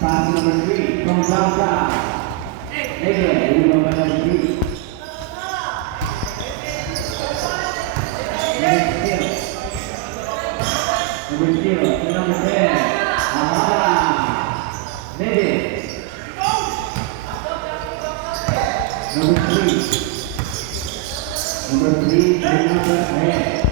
Pass number three from Zaza. Negative. Number three, to number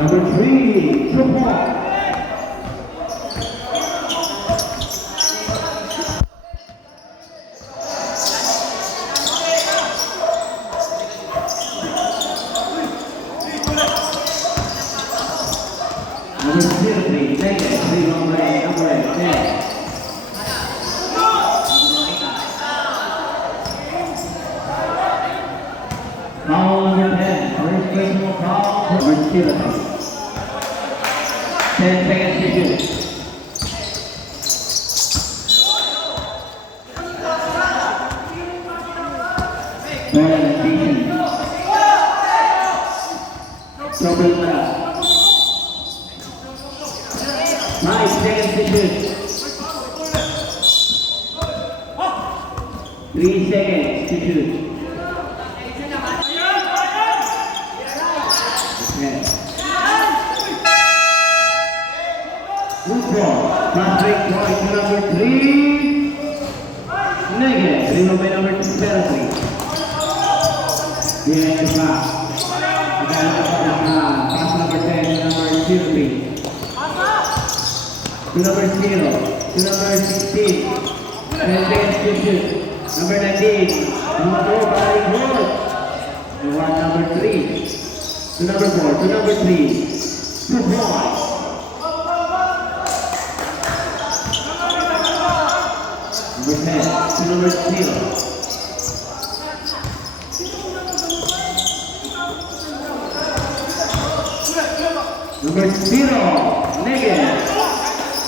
Number three, Chopra. Number seven, take it. Three, number eight, number eight, ten. Foul number 10, first personal foul. Number 7. Defense. Double. Three seconds to shoot. Good ball. Break point number three. Negative. Rebound by number two, penalty. Uh, pass number 10 to number 03. To number 0. To number 16. 10 seconds to shoot. Number 19. Number 4, Barry Wood. And one number 3. To number 4. To number 3. Two points. Number 10. To number 0. Number zero, negative.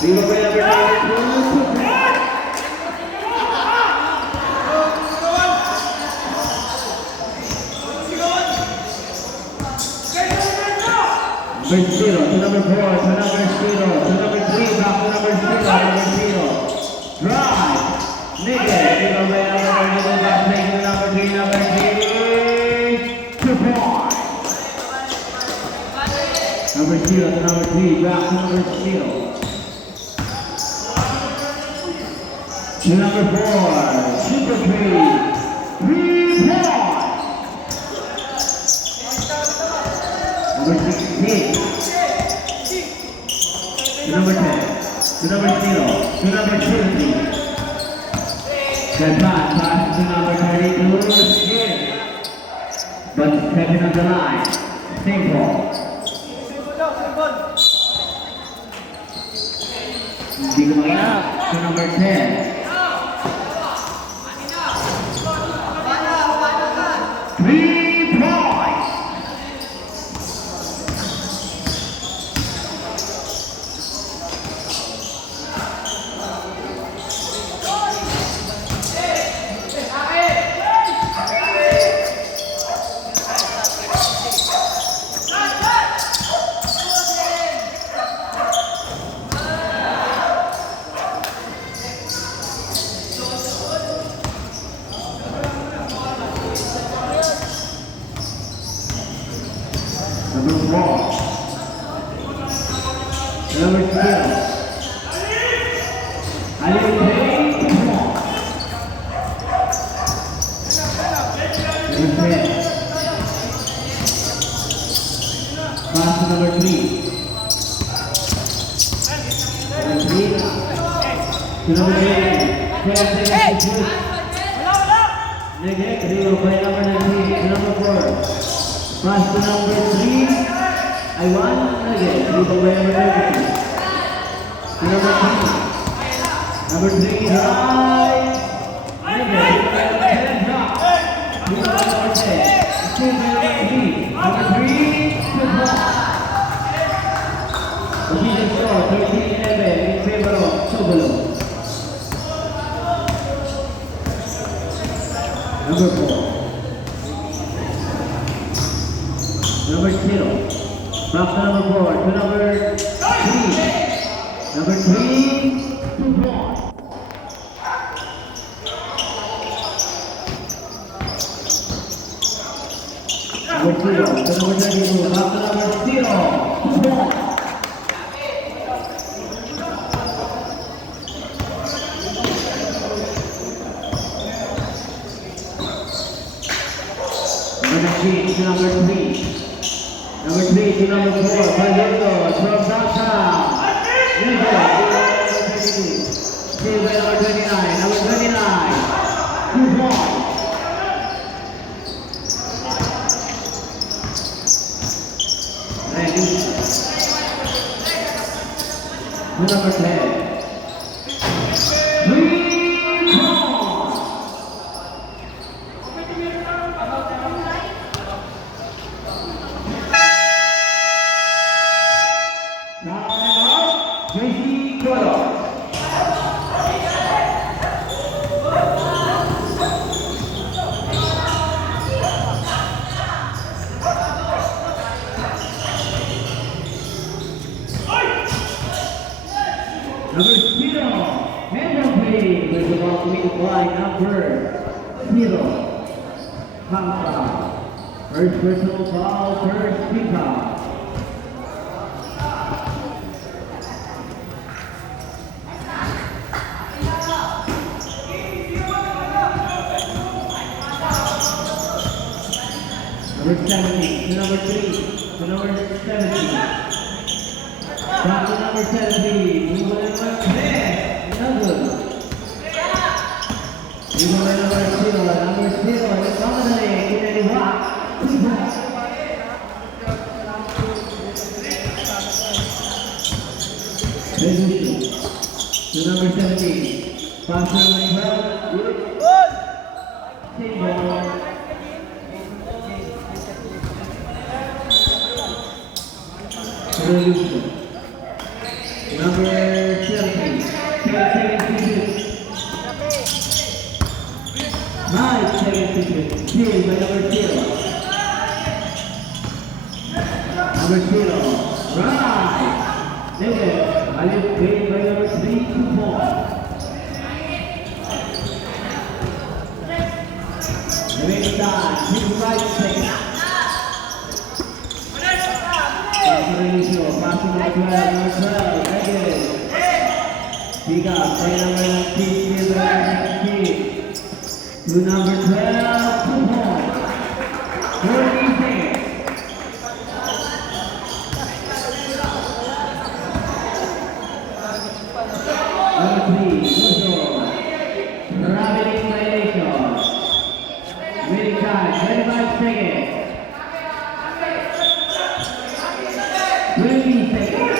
Zero by number ninety-two, two Number zero to number four to number zero to number three back to number zero number zero. Drive. Negative. Zero by number zero back play to number three number three. Two points. Number to number three, to number zero. To number four, super three. Number sixteen. To number ten, to number zero, to number twenty. Good pass, pass to number thirty-two. But second on the line, simple. Hindi ko makita. To number 10. Number zero. Aliu Pei, two ball. Number ten. Pass number three. Number three. To number eight. Seconds to shoot. Neglect, zero by number 19, to number 4. Pass to number 3. I want, again, zero by number 19. To number 3. Number 3, right. Number 10, drop. Zero by number 10. Two by number 3. Number 3, two block. Position score, 13-11 in favor of Chobolo. Number four. Number zero. Back number four. To number three. Number three. Two more. Number zero. To number thirty-two. Back to number zero. Two more. Number three to number three. Number three to number four. Valendo from downtown. Number Still by number 29. Number 29. Two more. Ready. To number 10. Three First personal foul, first pickup. Number 17, to number 3, to number 17. Back to number 17, we will number 10, another. Will number 0, number 0, the Dominic, in the rock. Resolution. To number 17, pass to number 12. Take ball. Resolution. Number 17, 10 seconds to shoot. Nine seconds to shoot. Steal by number zero. Number zero. Right. Negative. Aliu Pei by number three, two more. Remaining time, 55 seconds. Pastor Pastor number 12, number 12, negative. Up by number 19, steal by number 19. To number 12, Three, Jojo. Gravity violation. Waiting time, 25 seconds. 20 seconds.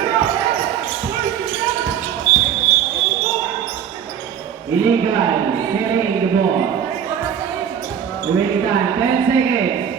Illegal, carrying the ball. Waiting time, 10 seconds.